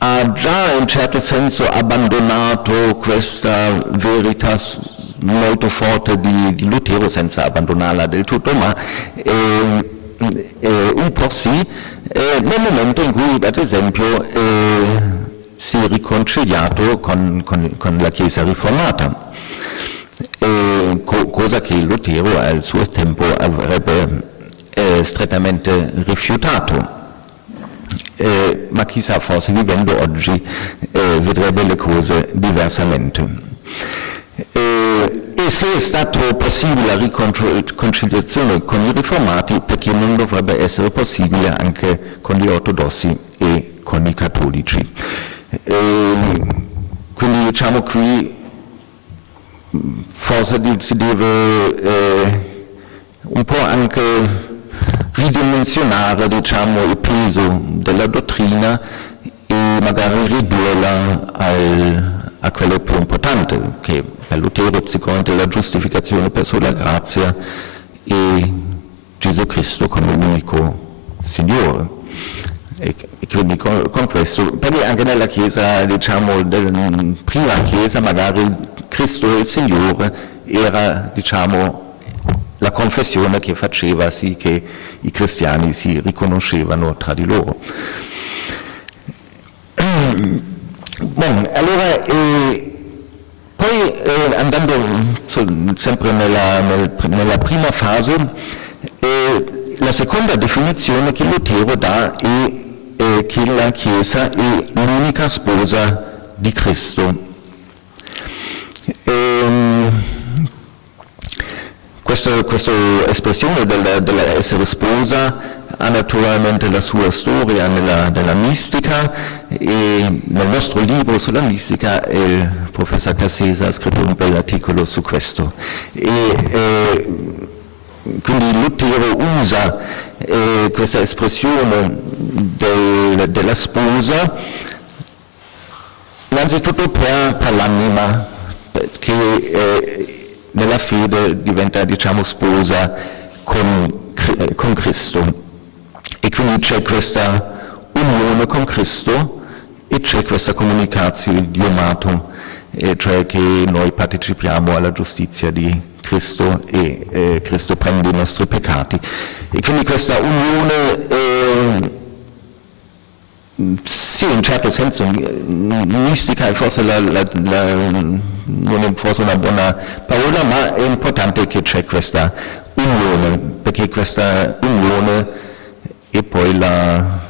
ha già in certo senso abbandonato questa veritas molto forte di Lutero, senza abbandonarla del tutto, ma un po' sì, nel momento in cui ad esempio si è riconciliato con la Chiesa riformata, cosa che Lutero al suo tempo avrebbe strettamente rifiutato. Ma chissà, forse vivendo oggi vedrebbe le cose diversamente. E se è stato possibile la riconciliazione con i riformati, perché non dovrebbe essere possibile anche con gli ortodossi e con i cattolici. Quindi diciamo qui forse si deve un po' anche ridimensionare, diciamo, il peso della dottrina e magari ridurla a quello più importante, che per Lutero sicuramente la giustificazione per sola grazia e Gesù Cristo come unico Signore. E quindi con questo, perché anche nella Chiesa, diciamo, prima Chiesa magari Cristo il Signore era, diciamo, la confessione che faceva sì che i cristiani si riconoscevano tra di loro. Bon, allora, poi andando sempre nella prima fase, la seconda definizione che Lutero dà è che la Chiesa è l'unica sposa di Cristo. Questa espressione dell'essere sposa ha naturalmente la sua storia nella mistica, e nel nostro libro sulla mistica il professor Cassese ha scritto un bel articolo su questo. Quindi Lutero usa questa espressione della sposa innanzitutto per l'anima, che nella fede diventa, diciamo, sposa con Cristo, e quindi c'è questa unione con Cristo e c'è questa communicazione idiomatum, cioè che noi partecipiamo alla giustizia di Cristo e Cristo prende i nostri peccati, e quindi questa unione sì, in un certo senso mistica è forse non è forse una buona parola, ma è importante che c'è questa unione, perché questa unione è poi la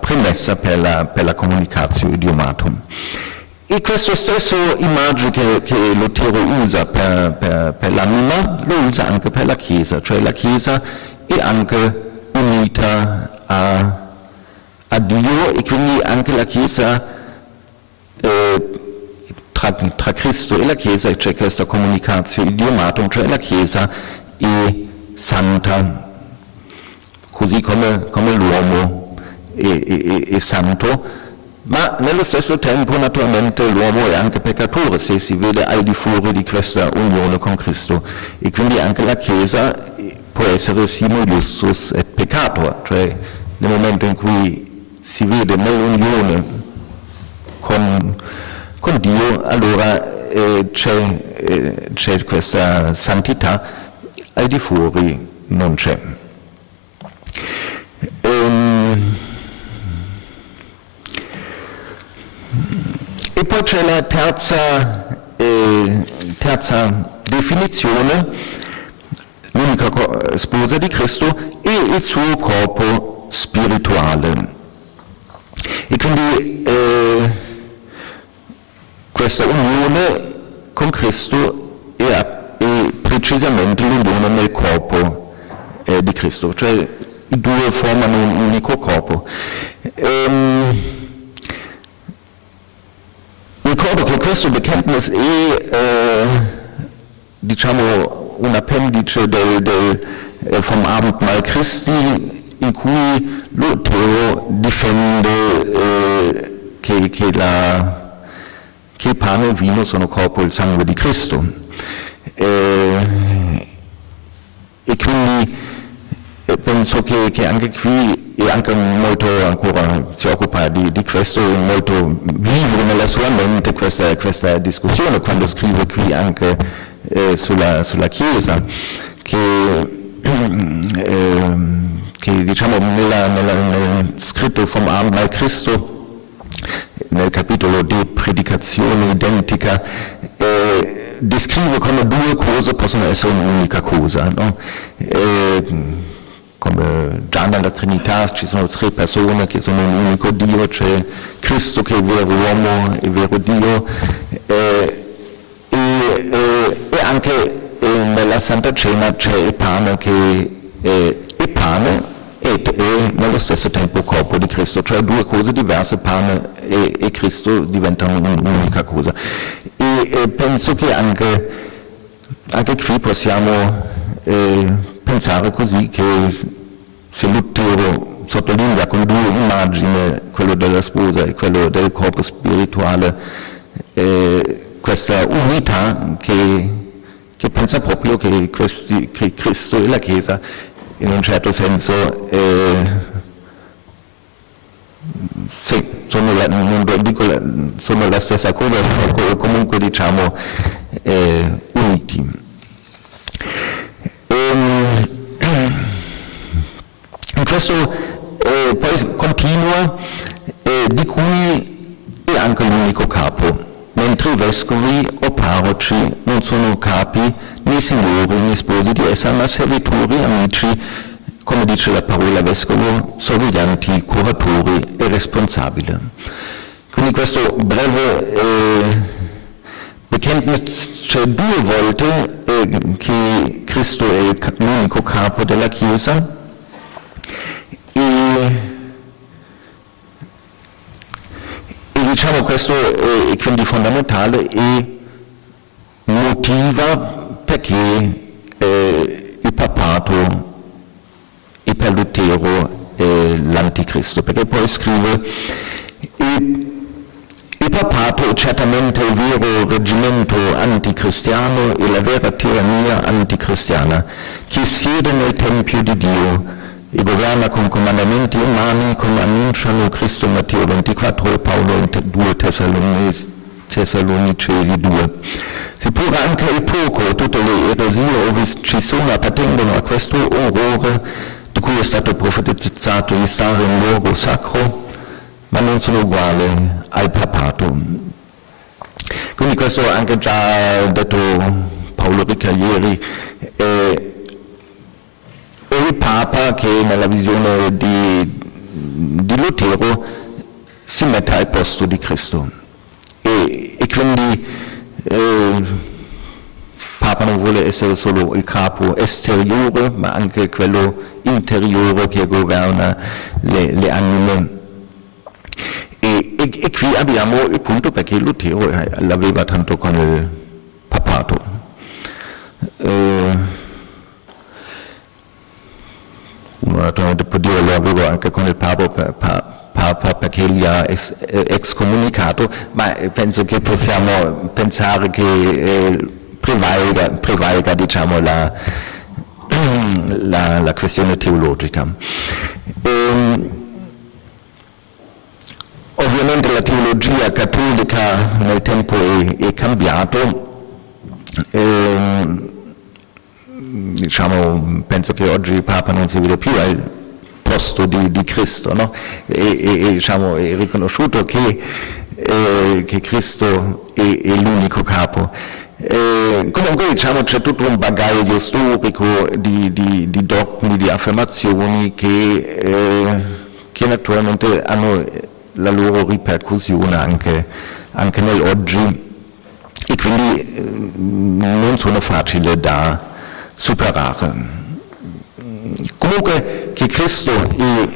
premessa per la comunicazione idiomatum. E questo stesso immagine che Lutero usa per l'anima, lo usa anche per la Chiesa, cioè la Chiesa è anche unita a Dio, e quindi anche la Chiesa, tra Cristo e la Chiesa c'è questa comunicazione idiomatum, cioè la Chiesa è santa, così come l'uomo è santo, ma nello stesso tempo naturalmente l'uomo è anche peccatore se si vede al di fuori di questa unione con Cristo, e quindi anche la Chiesa può essere simul justus et peccator, cioè nel momento in cui si vede nell'unione con Dio, allora c'è questa santità, al di fuori non c'è. E poi c'è la terza definizione, l'unica sposa di Cristo e il suo corpo spirituale. E quindi questa unione con Cristo è precisamente l'unione nel corpo di Cristo, cioè i due formano un unico corpo. Ricordo che questo bekenntnis è diciamo un appendice vom Abendmahl Christi, in cui Lutero difende che il pane e il vino sono corpo e il sangue di Cristo. E quindi penso che anche qui anche molto ancora si occupa di questo, molto vivo nella sua mente questa discussione quando scrive qui anche sulla Chiesa, che diciamo nel scritto vom Abendmahl Cristo, nel capitolo di predicazione identica, descrive come due cose possono essere un'unica cosa, no? Come già nella Trinità ci sono tre persone che sono un unico Dio, c'è Cristo che è vero uomo e vero Dio, e anche nella Santa Cena c'è il pane che è pane e nello stesso tempo corpo di Cristo, cioè due cose diverse, pane e Cristo diventano un'unica cosa. E penso che anche qui possiamo pensare così, che se Lutero sottolinea con due immagini, quello della sposa e quello del corpo spirituale, questa unità che pensa proprio che Cristo e la Chiesa in un certo senso sì, sono la stessa cosa, ma comunque diciamo uniti. Questo poi continua, di cui è anche l'unico capo, mentre i vescovi o parroci non sono capi né signori né sposi di essa, ma servitori, amici, come dice la parola vescovo, sorveglianti, curatori e responsabili. Quindi questo breve bekenntnis, c'è due volte che Cristo è l'unico capo della Chiesa, e diciamo questo è quindi fondamentale e motiva perché il papato e per Lutero l'anticristo, perché poi scrive il papato è certamente il vero reggimento anticristiano e la vera tirannia anticristiana che siede nel Tempio di Dio e governa con comandamenti umani come annunciano Cristo in Matteo 24 e Paolo in 2 Tessalonicesi 2. Seppur anche il poco e tutte le eresie ove ci sono appartengono a questo orrore di cui è stato profetizzato di stare in luogo sacro, ma non sono uguali al papato. Quindi questo anche già detto Paolo Ricca ieri, è il Papa che nella visione di Lutero si mette al posto di Cristo e quindi il Papa non vuole essere solo il capo esteriore ma anche quello interiore che governa le anime. E qui abbiamo il punto perché Lutero l'aveva tanto con il papato. Naturalmente può dire lo avevo anche con il Papa perché li ha excomunicato, ma penso che possiamo pensare che prevalga diciamo, la questione teologica. Ovviamente la teologia cattolica nel tempo è cambiato. Diciamo, penso che oggi il Papa non si vede più al posto di Cristo, no? E diciamo, è riconosciuto che Cristo è l'unico capo. Comunque diciamo, c'è tutto un bagaglio storico di dogmi, di affermazioni che naturalmente hanno la loro ripercussione anche nell'oggi e quindi non sono facili da superare. Comunque che Cristo è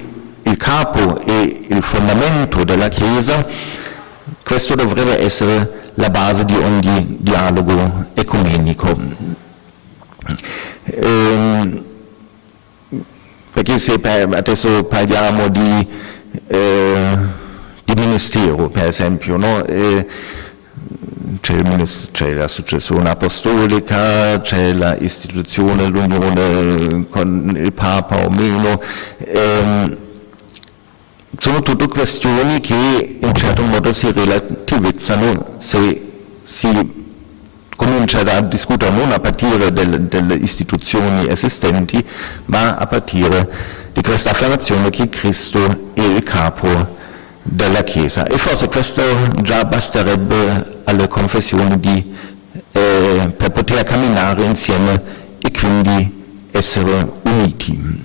il capo e il fondamento della Chiesa, questo dovrebbe essere la base di ogni dialogo ecumenico. Perché se adesso parliamo di ministero, per esempio, no? C'è la successione apostolica, c'è l'istituzione, l'unione con il Papa o meno, sono tutte questioni che in certo modo si relativizzano se si comincia a discutere non a partire delle istituzioni esistenti, ma a partire di questa affermazione che Cristo è il capo della Chiesa. E forse questo già basterebbe alle confessioni per poter camminare insieme e quindi essere uniti.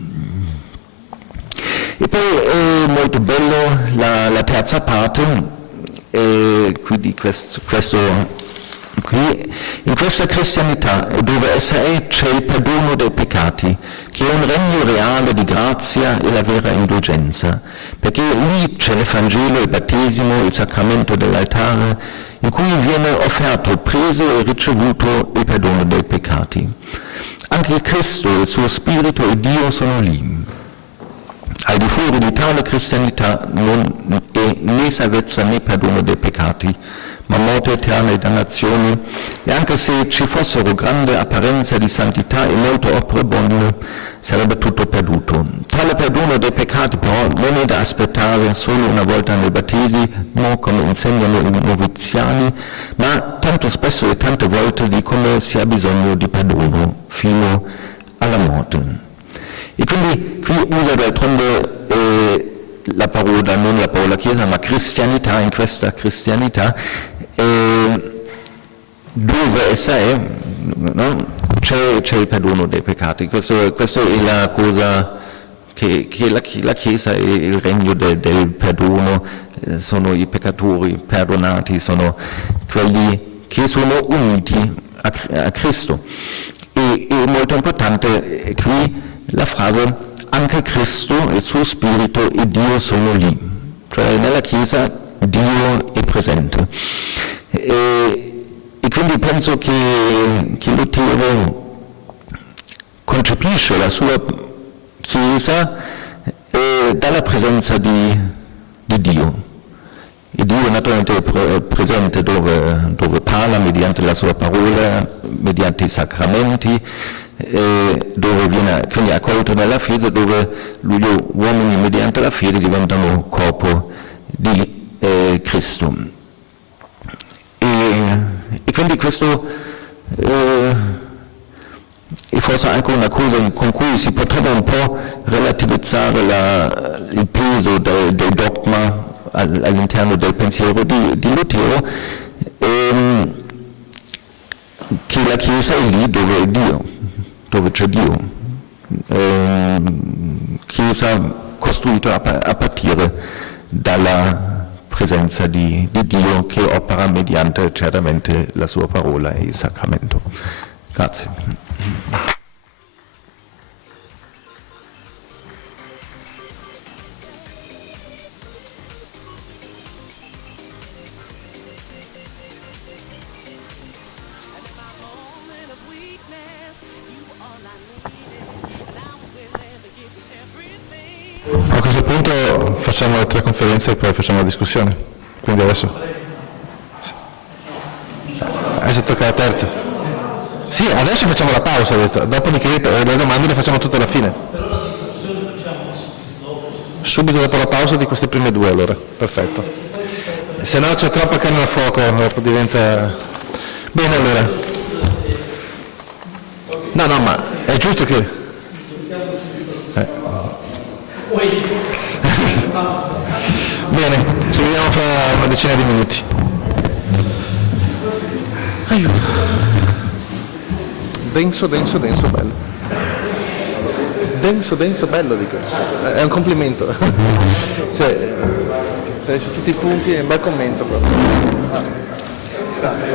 E poi è molto bello la terza parte, quindi questo qui, in questa cristianità dove essa è c'è il perdono dei peccati, che è un regno reale di grazia e la vera indulgenza, perché lì c'è l'Evangelo, il battesimo, il sacramento dell'altare, in cui viene offerto, preso e ricevuto il perdono dei peccati. Anche Cristo, il suo Spirito e Dio sono lì. Al di fuori di tale cristianità non è né salvezza né perdono dei peccati, ma morte eterna e dannazione, e anche se ci fossero grande apparenza di santità e molte opere buone, sarebbe tutto perduto. Tale perdono dei peccati però non è da aspettare solo una volta nel battesimo, come insegnano i noviziani, ma tanto spesso e tante volte di come si ha bisogno di perdono fino alla morte. E quindi qui usa d'altronde la parola, non la parola Chiesa, ma cristianità, in questa cristianità, dove essa è, no? c'è il perdono dei peccati. Questo è la cosa che la Chiesa è il regno del perdono, sono i peccatori perdonati, sono quelli che sono uniti a Cristo. E è molto importante qui la frase anche Cristo, il suo Spirito e Dio sono lì, cioè nella Chiesa Dio è presente. E quindi penso che Lutero concepisce la sua Chiesa dalla presenza di Dio. E Dio è naturalmente presente dove parla, mediante la sua parola, mediante i sacramenti, dove viene quindi accolto nella fede, dove gli uomini mediante la fede diventano corpo di Cristo. E quindi questo è forse anche una cosa con cui si potrebbe un po' relativizzare il peso del dogma all'interno del pensiero di Lutero, che la Chiesa è lì dove è Dio, dove c'è Dio. Chiesa costruita a partire dalla presenza di Dio che opera mediante certamente la sua parola e il sacramento. Grazie. A questo punto facciamo le 3 conferenze e poi facciamo la discussione. Quindi adesso tocca la terza. Sì, adesso facciamo la pausa, ho detto. Dopodiché le domande le facciamo tutte alla fine. Subito dopo la pausa di queste prime 2 allora. Perfetto. Se no c'è troppa carne al fuoco, dopo diventa... Bene allora. No, ma è giusto che... Bene, ci vediamo fra una decina di minuti. Denso, bello. Denso, bello, dico. È un complimento. Cioè, su tutti i punti è un bel commento proprio. Grazie.